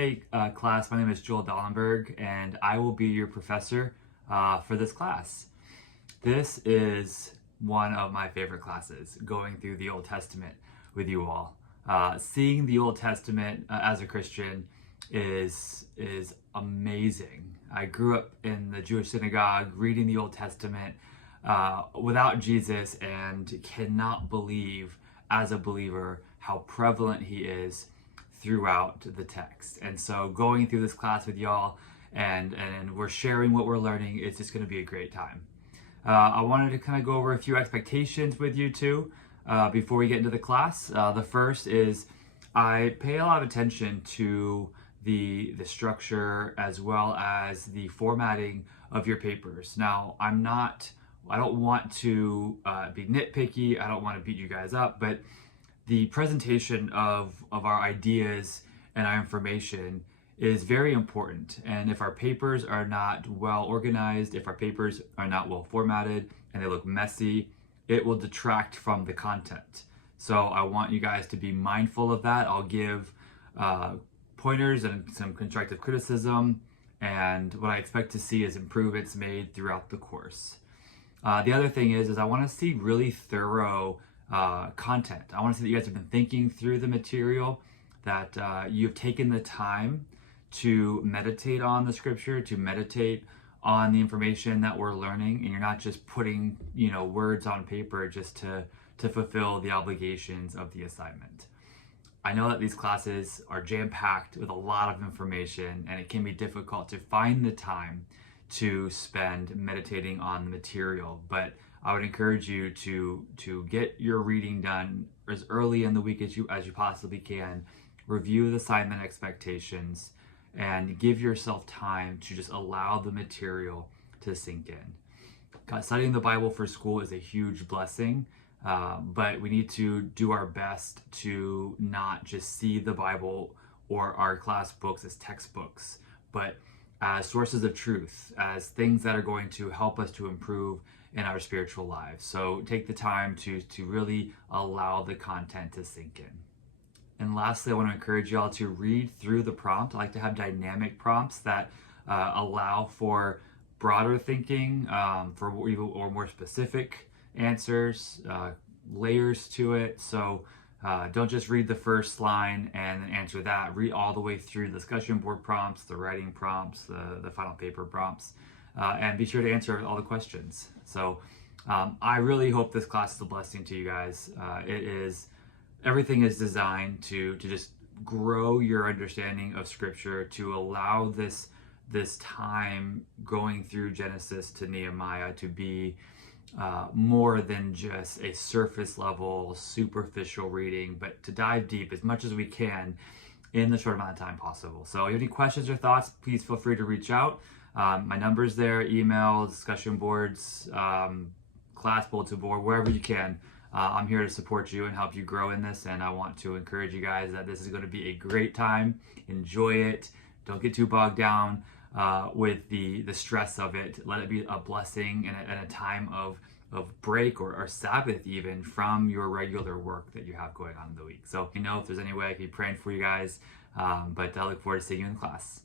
Hey, class, my name is Joel Dollenberg, and I will be your professor for this class. This is one of my favorite classes, going through the Old Testament with you all. Seeing the Old Testament as a Christian is amazing. I grew up in the Jewish synagogue reading the Old Testament without Jesus and cannot believe as a believer how prevalent he is throughout the text. And so going through this class with y'all and we're sharing what we're learning, it's just going to be a great time. I wanted to kind of go over a few expectations with you too before we get into the class. The first is I pay a lot of attention to the structure as well as the formatting of your papers. Now, I don't want to be nitpicky. I don't want to beat you guys up, but the presentation of our ideas and our information is very important. And if our papers are not well organized, if our papers are not well formatted and they look messy, it will detract from the content. So I want you guys to be mindful of that. I'll give pointers and some constructive criticism, and what I expect to see is improvements made throughout the course. The other thing is I want to see really thorough content. I want to see that you guys have been thinking through the material, that you've taken the time to meditate on the scripture, to meditate on the information that we're learning, and you're not just putting, words on paper just to fulfill the obligations of the assignment. I know that these classes are jam-packed with a lot of information, and it can be difficult to find the time to spend meditating on the material, but I would encourage you to get your reading done as early in the week as you possibly can. Review the assignment expectations and give yourself time to just allow the material to sink in. God, studying the Bible for school is a huge blessing, but we need to do our best to not just see the Bible or our class books as textbooks, but as sources of truth, as things that are going to help us to improve in our spiritual lives. So take the time to really allow the content to sink in. And lastly, I want to encourage y'all to read through the prompt. I like to have dynamic prompts that allow for broader thinking, or more specific answers, layers to it. So don't just read the first line and then answer that. Read all the way through the discussion board prompts, the writing prompts, the final paper prompts, and be sure to answer all the questions. So I really hope this class is a blessing to you guys. Everything is designed to just grow your understanding of Scripture, to allow this time going through Genesis to Nehemiah to be more than just a surface level, superficial reading, but to dive deep as much as we can in the short amount of time possible. So if you have any questions or thoughts, please feel free to reach out. My number's there, email, discussion boards, class bulletin board, wherever you can. I'm here to support you and help you grow in this, and I want to encourage you guys that this is going to be a great time. Enjoy it. Don't get too bogged down with the stress of it. Let it be a blessing and a time of break or Sabbath even from your regular work that you have going on in the week. So if there's any way I can be praying for you guys, but I look forward to seeing you in class.